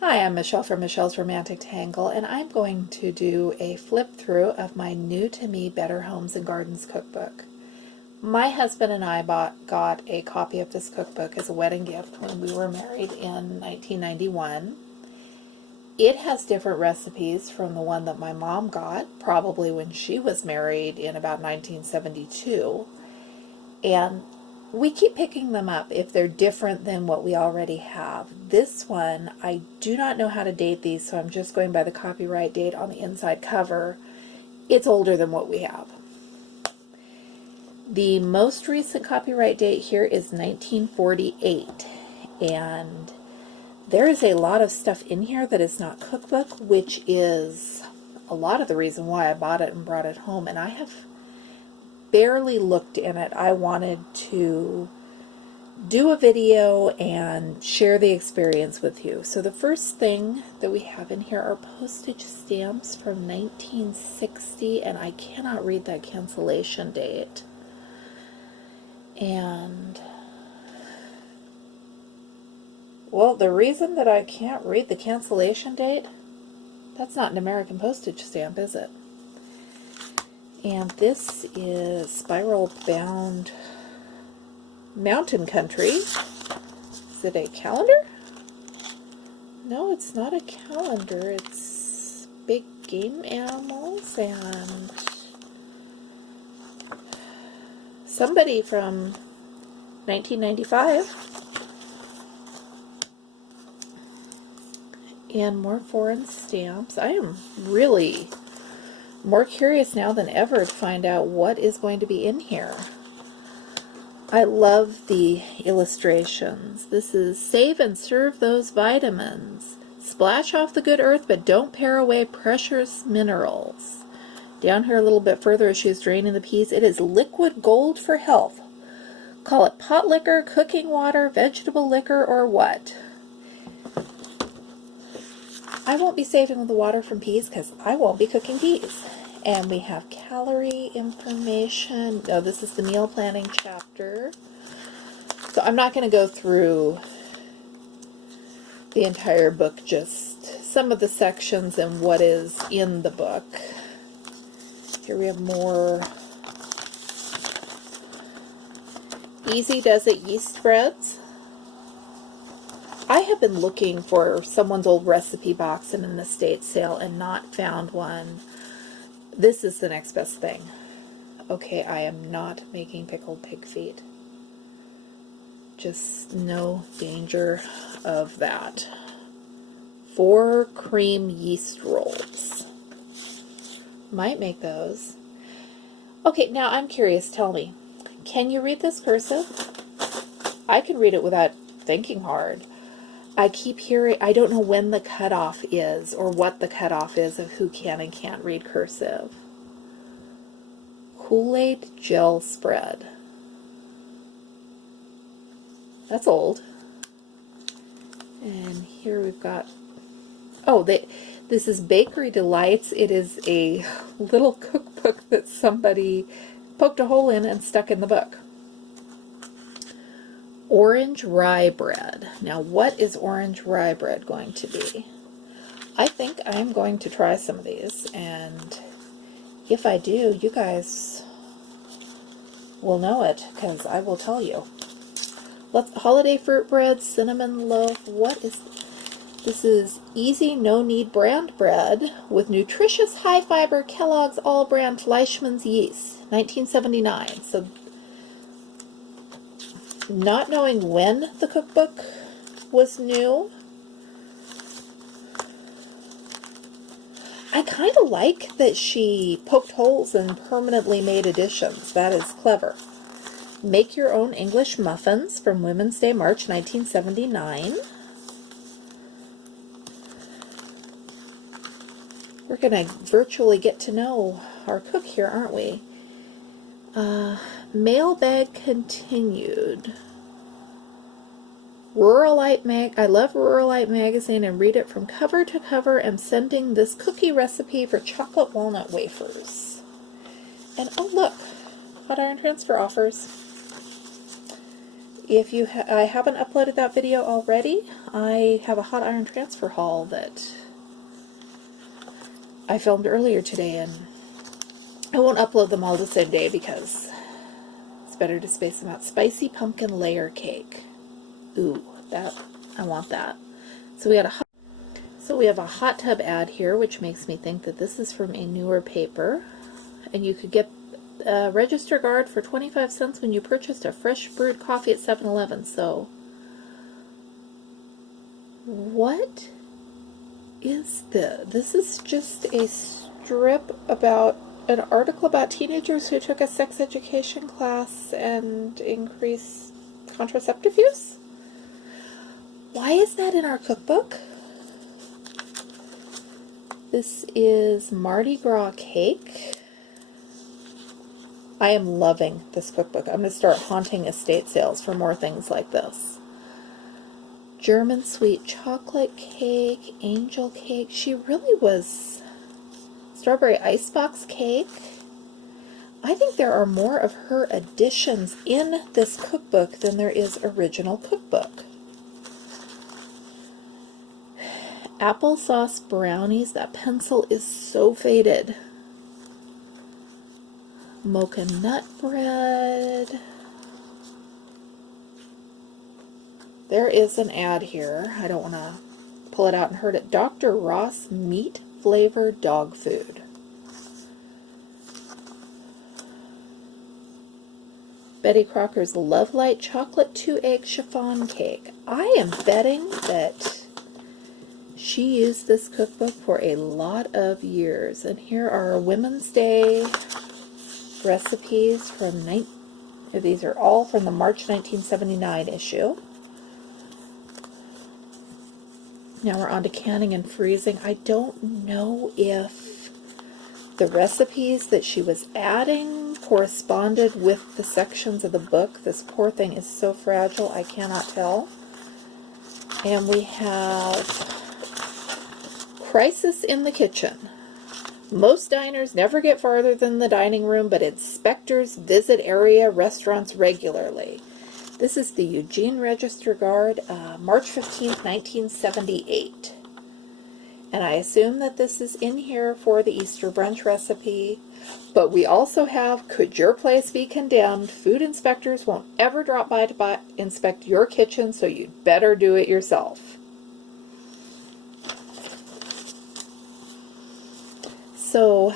Hi, I'm Michelle from Michelle's Romantic Tangle, and I'm going to do a flip through of my New to Me Better Homes and Gardens cookbook. My husband and I got a copy of this cookbook as a wedding gift when we were married in 1991. It has different recipes from the one that my mom got, probably when she was married in about 1972. And we keep picking them up if they're different than what we already have. This one, I do not know how to date these, so I'm just going by the copyright date on the inside cover. It's older than what we have. The most recent copyright date here is 1948, and there is a lot of stuff in here that is not cookbook, which is a lot of the reason why I bought it and brought it home, and I have barely looked in it. I wanted to do a video and share the experience with you. So the first thing that we have in here are postage stamps from 1960, and I cannot read that cancellation date. And well, the reason that I can't read the cancellation date, that's not an American postage stamp, is it? And this is spiral bound mountain country. Is it a calendar? No, it's not a calendar. It's big game animals and somebody from 1995. And more foreign stamps. I am really more curious now than ever to find out what is going to be in here. I love the illustrations. This is save and serve those vitamins. Splash off the good earth, but don't pare away precious minerals. Down here a little bit further as she's draining the peas, it is liquid gold for health. Call it pot liquor, cooking water, vegetable liquor, or what? I won't be saving the water from peas because I won't be cooking peas. And we have calorie information. Oh, this is the meal planning chapter. So I'm not going to go through the entire book, just some of the sections and what is in the book. Here we have more Easy Does It yeast spreads. I have been looking for someone's old recipe box in an estate sale and not found one. This is the next best thing. Okay, I am not making pickled pig feet. Just no danger of that. 4 cream yeast rolls. Might make those. Okay, now I'm curious. Tell me, can you read this cursive? I can read it without thinking hard. I keep hearing, I don't know when the cutoff is or what the cutoff is of who can and can't read cursive. Kool-Aid gel spread. That's old. And here we've got, oh, this is Bakery Delights. It is a little cookbook that somebody poked a hole in and stuck in the book. Orange rye bread. Now, what is orange rye bread going to be? I think I'm going to try some of these, and if I do, you guys will know it, because I will tell you. Holiday fruit bread, cinnamon loaf. What is this? Is easy, no-knead brand bread with nutritious, high-fiber Kellogg's all-brand Fleischmann's yeast, 1979. So, not knowing when the cookbook was new, I kind of like that she poked holes and permanently made additions. That is clever. Make your own English muffins from Women's Day, March 1979. We're going to virtually get to know our cook here, aren't we? Mailbag continued. I love Ruralite magazine and read it from cover to cover. I'm sending this cookie recipe for chocolate walnut wafers. And oh look, hot iron transfer offers. If you I haven't uploaded that video already, I have a hot iron transfer haul that I filmed earlier today, and I won't upload them all the same day because it's better to space them out. Spicy pumpkin layer cake. Ooh, I want that. So we have a hot tub ad here, which makes me think that this is from a newer paper. And you could get a register guard for 25 cents when you purchased a fresh brewed coffee at 7-Eleven. So, what is this? This is just a strip about an article about teenagers who took a sex education class and increased contraceptive use. Why is that in our cookbook? This is Mardi Gras cake. I am loving this cookbook. I'm going to start haunting estate sales for more things like this. German sweet chocolate cake, angel cake. She really was strawberry icebox cake. I think there are more of her additions in this cookbook than there is original cookbook. Applesauce brownies. That pencil is so faded. Mocha nut bread. There is an ad here. I don't want to pull it out and hurt it. Dr. Ross meat flavored dog food. Betty Crocker's Love Light chocolate 2-egg chiffon cake. I am betting that she used this cookbook for a lot of years. And here are Women's Day recipes from these are all from the March 1979 issue. Now we're on to canning and freezing. I don't know if the recipes that she was adding corresponded with the sections of the book. This poor thing is so fragile, I cannot tell. And we have Crisis in the Kitchen. Most diners never get farther than the dining room, but inspectors visit area restaurants regularly. This is the Eugene Register Guard, March 15th, 1978. And I assume that this is in here for the Easter brunch recipe. But we also have, could your place be condemned? Food inspectors won't ever drop by to inspect your kitchen, so you'd better do it yourself. So,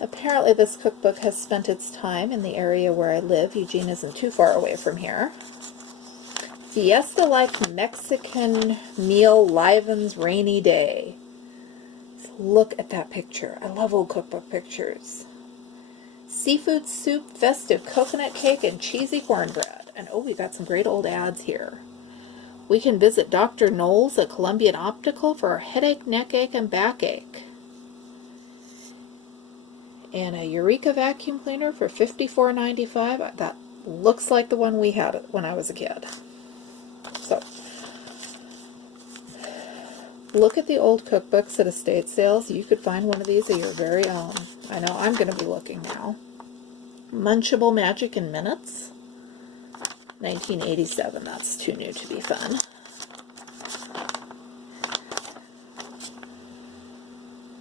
apparently this cookbook has spent its time in the area where I live. Eugene isn't too far away from here. Fiesta-like Mexican meal livens rainy day. Look at that picture. I love old cookbook pictures. Seafood soup, festive coconut cake, and cheesy cornbread. And oh, we got some great old ads here. We can visit Dr. Knowles at Columbian Optical for our headache, neck ache, and backache. And a Eureka vacuum cleaner for $54.95. That looks like the one we had when I was a kid. So, look at the old cookbooks at estate sales. You could find one of these at your very own. I know I'm going to be looking now. Munchable Magic in Minutes. 1987. That's too new to be fun.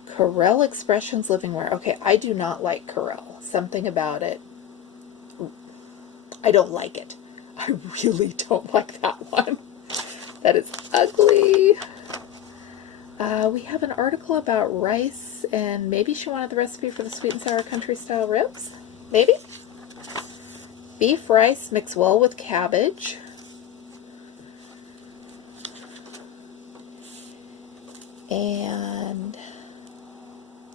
Corelle Expressions Livingware. Okay, I do not like Corelle. Something about it. I don't like it. I really don't like that one. That is ugly. We have an article about rice, and maybe she wanted the recipe for the sweet and sour country style ribs. Maybe? Beef rice mixed well with cabbage. And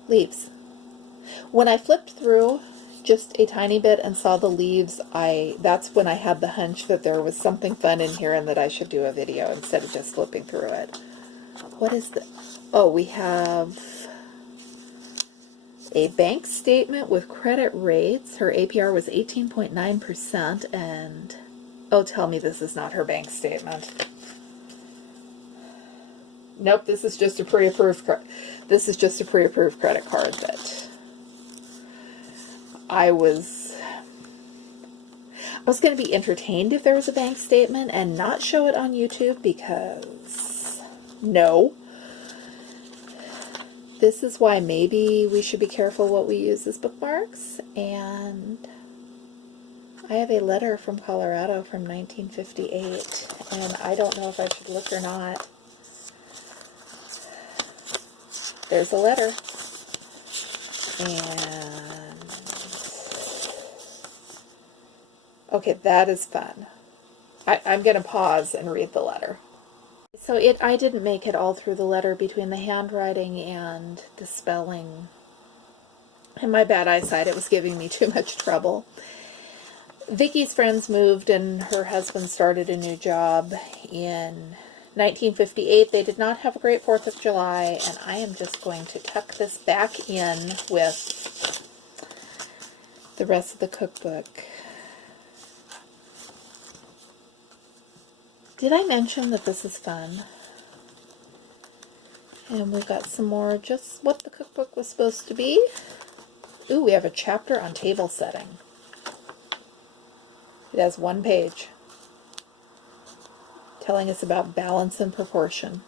leaves. When I flipped through just a tiny bit and saw the leaves, that's when I had the hunch that there was something fun in here and that I should do a video instead of just flipping through it. What is this? Oh, we have a bank statement with credit rates. Her APR was 18.9%, and oh, tell me this is not her bank statement. Nope, this is just a pre-approved credit card that I was going to be entertained if there was a bank statement and not show it on YouTube because no. This is why maybe we should be careful what we use as bookmarks. And I have a letter from Colorado from 1958, and I don't know if I should look or not. There's a letter. And okay, that is fun. I'm going to pause and read the letter. So I didn't make it all through the letter between the handwriting and the spelling. And my bad eyesight, it was giving me too much trouble. Vickie's friends moved and her husband started a new job in 1958. They did not have a great 4th of July, and I am just going to tuck this back in with the rest of the cookbook. Did I mention that this is fun? And we've got some more, just what the cookbook was supposed to be. Ooh, we have a chapter on table setting. It has 1 page telling us about balance and proportion.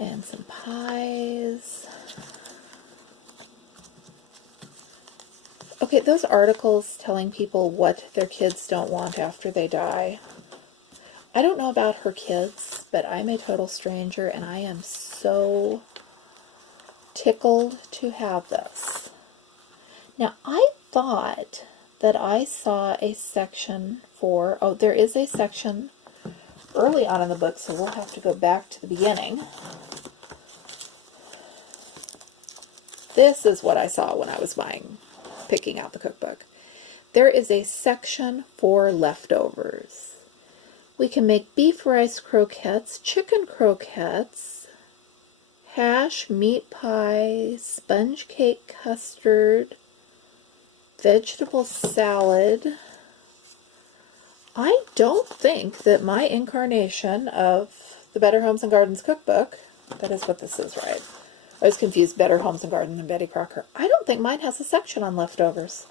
And some pies. Okay, those articles telling people what their kids don't want after they die. I don't know about her kids, but I'm a total stranger, and I am so tickled to have this. Now, I thought that I saw a section for, oh, there is a section early on in the book, so we'll have to go back to the beginning. This is what I saw when I was picking out the cookbook. There is a section for leftovers. We can make beef rice croquettes, chicken croquettes, hash, meat pie, sponge cake custard, vegetable salad. I don't think that my incarnation of the Better Homes and Gardens cookbook, that is what this is, right? I was confused, Better Homes and Gardens and Betty Crocker. I don't think mine has a section on leftovers.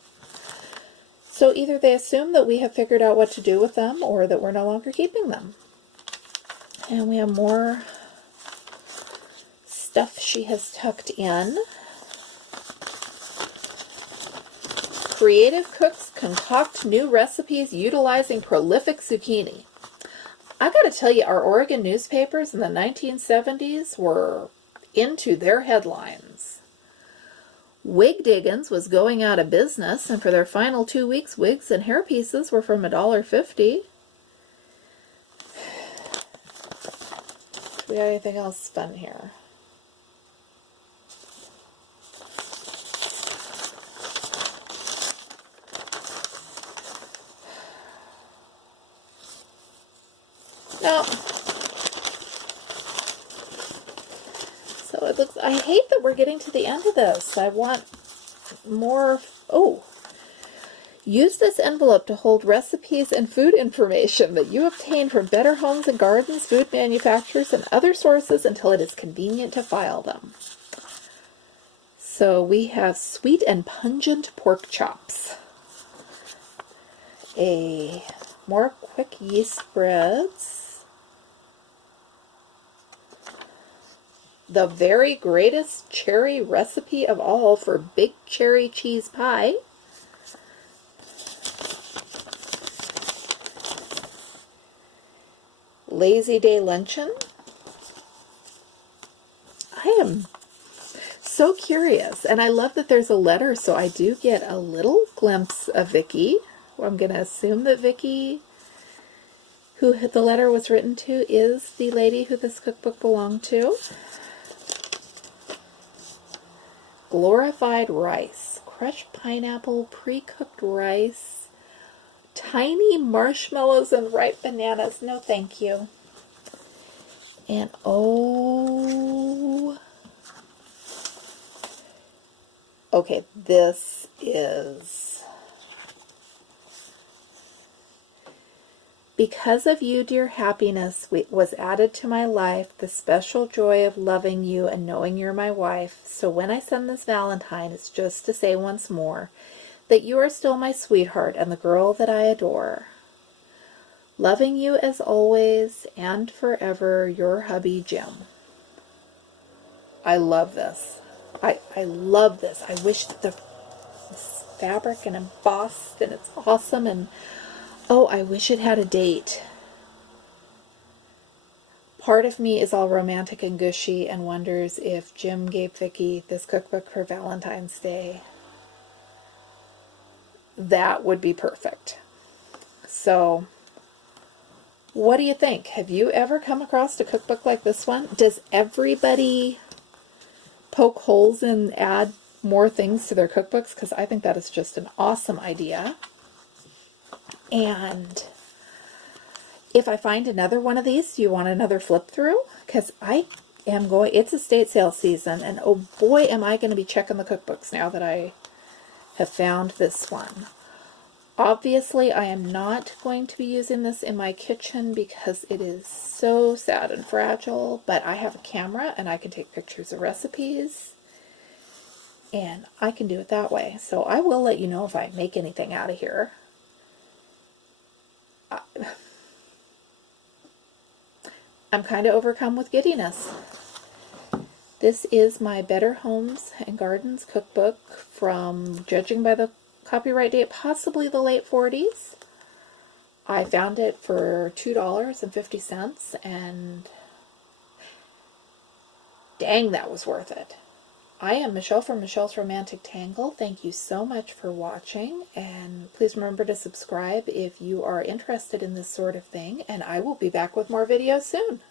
So either they assume that we have figured out what to do with them or that we're no longer keeping them. And we have more stuff she has tucked in. Creative cooks concoct new recipes utilizing prolific zucchini. I gotta tell you, our Oregon newspapers in the 1970s were into their headlines. Wig Diggins was going out of business, and for their final 2 weeks, wigs and hairpieces were from $1.50. Do we have anything else fun here? No. So it looks, I hate that we're getting to the end of this. I want more. Oh. Use this envelope to hold recipes and food information that you obtain from Better Homes and Gardens, food manufacturers, and other sources until it is convenient to file them. So we have sweet and pungent pork chops. More quick yeast breads. The very greatest cherry recipe of all for big cherry cheese pie. Lazy Day Luncheon. I am so curious, and I love that there's a letter, so I do get a little glimpse of Vickie. I'm going to assume that Vickie, who the letter was written to, is the lady who this cookbook belonged to. Glorified rice, crushed pineapple, pre-cooked rice, tiny marshmallows and ripe bananas. No, thank you. And oh, okay, this is because of you, dear happiness, was added to my life the special joy of loving you and knowing you're my wife. So when I send this Valentine, it's just to say once more, that you are still my sweetheart and the girl that I adore. Loving you as always and forever, your hubby, Jim. I love this. I love this. I wish that the fabric and embossed and it's awesome, and oh, I wish it had a date. Part of me is all romantic and gushy and wonders if Jim gave Vickie this cookbook for Valentine's Day. That would be perfect. So, what do you think? Have you ever come across a cookbook like this one? Does everybody poke holes and add more things to their cookbooks? Because I think that is just an awesome idea. And if I find another one of these, do you want another flip through? Because I am going, it's estate sale season, and oh boy, am I going to be checking the cookbooks now that I have found this one. Obviously, I am not going to be using this in my kitchen because it is so sad and fragile, but I have a camera and I can take pictures of recipes and I can do it that way. So I will let you know if I make anything out of here. I'm kind of overcome with giddiness. This is my Better Homes and Gardens cookbook from, judging by the copyright date, possibly the late 40s. I found it for $2.50 and dang, that was worth it. I am Michelle from Michelle's Romantic Tangle. Thank you so much for watching, and please remember to subscribe if you are interested in this sort of thing, and I will be back with more videos soon.